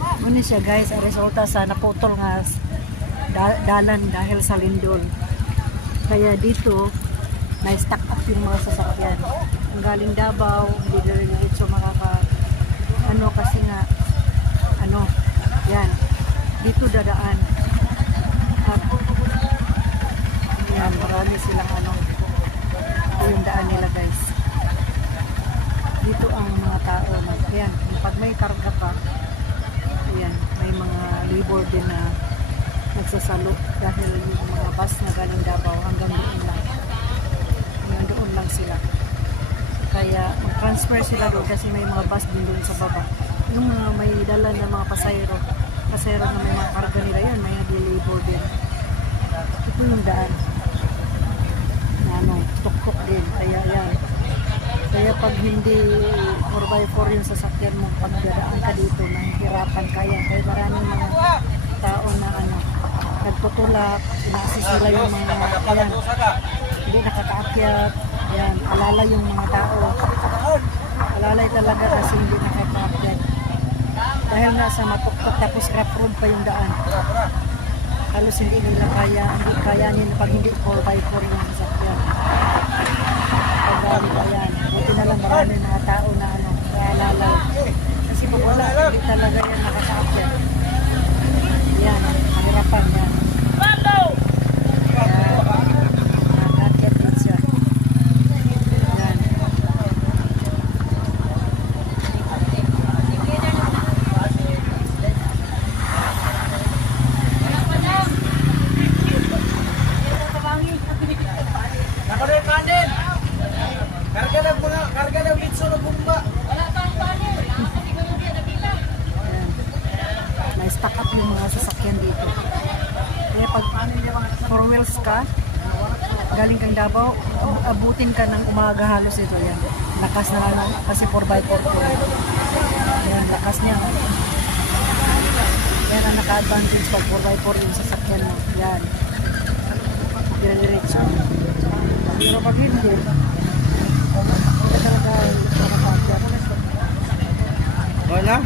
Muna siya guys, ang resulta sa naputol nga dalan dahil sa lindol. Kaya dito, na-stack up yung mga sasakyan. Ang galing Davao, hindi diretso ano kasi nga, yan, dito dadaan. At, yan, marami silang ito yung daan nila guys. Dito ang mga tao, yan, pag may karga pa, ayan, may mga labor din na nagsasalo dahil yung mga bus na galing Davao hanggang doon lang sila. Kaya mag-transfer sila doon kasi may mga bus din doon sa baba. Yung mga may dala na mga pasayro na may mga karga nila yan, may labor din. Ito yung daan na tuktok din. Kaya yan. Kaya pag hindi 4x4 yung sasakyan mo, pag dadaan ka dito, nahihirapan kaya. Kaya maraming mga tao na nagtutulak, inasis nila yung mga yan, hindi nakakaakyat. Yan, alala yung mga tao. Alalay talaga kasi hindi nakakaakyat. Dahil nga sa matuktok tapos rough road pa yung daan. Halos hindi nila kayanin pag hindi 4x4 yung sasakyan. Ayan, buti na lang marami na tao na naalala. Kasi pag wala, hindi talaga yan nakakaakyat. Yan, mahirapan yan. Nakakaakyat din siya. Yan. Karga ng bitso na bumba. Na-stack up yung mga sasakyan dito. Kaya pag 4 wheels ka, galing kang Davao, abutin ka ng umaga halos ito. Yan. Lakas na kasi 4x4 ko. Yan, lakas niya. Yan ang naka-advantage pag 4x4 yung sasakyan mo. Yan. Diretso. Pero pag hindi, talaga nakapagyan. Wala?